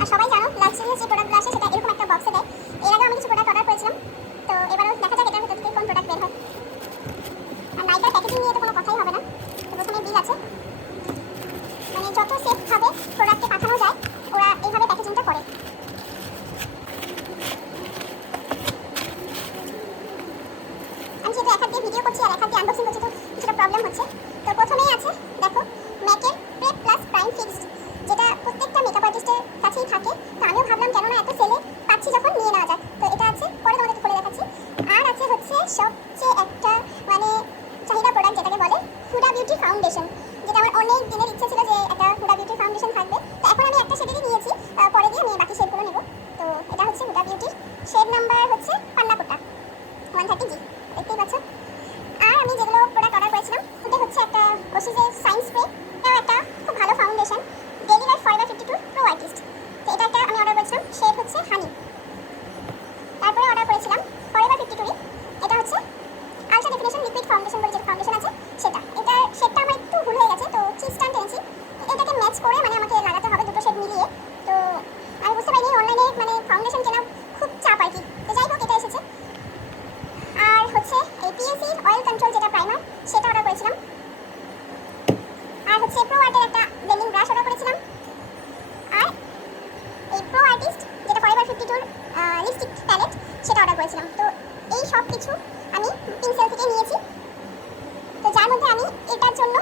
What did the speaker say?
আর সবাই জানো লাক্সারিয়াস যে প্রোডাক্টগুলো আসে সেটা এরকম একটা বক্সে দেয়। এর আগে আমি কিছু প্রোডাক্ট অর্ডার করেছিলাম, তো এবারও দেখা যাক এটার ভেতর থেকে কোন প্রোডাক্ট বের হয়। আর নাইকার প্যাকেজিং নিয়ে তো কোনো কথাই হবে না। তো প্রথমে বিল আছে, মানে যত সেফভাবে প্রোডাক্টে পাঠানো যায় ওরা এইভাবে প্যাকেজিংটা করে। আমি যেহেতু এক হাত দিয়ে ভিডিও করছি আর এক হাত দিয়ে আনবক্সিং করছি, তো কিছুটা প্রবলেম হচ্ছে। তো প্রথমেই আছে দেখো ম্যাকের প্রেপ প্লাস প্রাইম ফিক্সড, যেটা প্রত্যেকটা মেকআপ আর্টিস্টের কাছেই থাকে। তো আমিও ভাবলাম কেননা এত সেলে পাচ্ছি যখন নিয়ে নেওয়া যাক। তো এটা আছে, পরে তোমাদেরকে খুলে দেখাচ্ছি। আর আছে হচ্ছে সবচেয়ে একটা মানে চাহিদা প্রোডাক্ট যেটাকে বলে হুডা বিউটি ফাউন্ডেশন, যেটা আমার অনেক দিনের ইচ্ছা ছিল যে একটা হুডা বিউটি ফাউন্ডেশন থাকবে। তো এখন আমি একটা শেডেরই নিয়েছি, পরে দিয়ে আমি বাকি শেডগুলো নেব। তো এটা হচ্ছে হুডা বিউটির শেড নাম্বার হচ্ছে পান্নাকোটা 130G, দেখতেই পাচ্ছ। আর আমি যেগুলো প্রোডাক্ট অর্ডার করেছিলাম ওটা হচ্ছে একটা ওসিজের সাইন্স স্প্রে, এটাও একটা খুব ভালো foundation, daily life forever 52 pro artist. তো এটা একটা আমি অর্ডার করেছিলাম, শেড হচ্ছে হানি। তারপরে অর্ডার করেছিলাম ফরএভার 52, এটা হচ্ছে আলট্রা ডেফিনিশন লিকুইড ফাউন্ডেশন বলে যে ফাউন্ডেশন আছে সেটা। এটার শেডটা আমার একটু ভুল হয়ে গেছে, তো চিজ স্টান টেনেছি। এটাকে ম্যাচ করে মানে আমাকে লাগাতে হবে দুটো শেড মিলিয়ে। তো আমি বুঝতে পারিনি অনলাইনে মানে ফাউন্ডেশন কেনা খুব চাপ আর কি। তো যাই হোক এটা এসেছে। আর হচ্ছে এই পিএসি অয়েল কন্ট্রোল যেটা প্রাইমার সেটা অর্ডার করেছিলাম। আর হচ্ছে প্রো আর্টের একটা ব্লেন্ডিং ব্রাশ অর্ডার করেছিলাম। আর এই প্রো আর্টিস্ট যেটা ফরএভার 52 লিপস্টিক প্যালেট সেটা অর্ডার করেছিলাম। তো এই সব কিছু আমি পিনসেল থেকে নিয়েছি। তো যার মধ্যে আমি এটার জন্য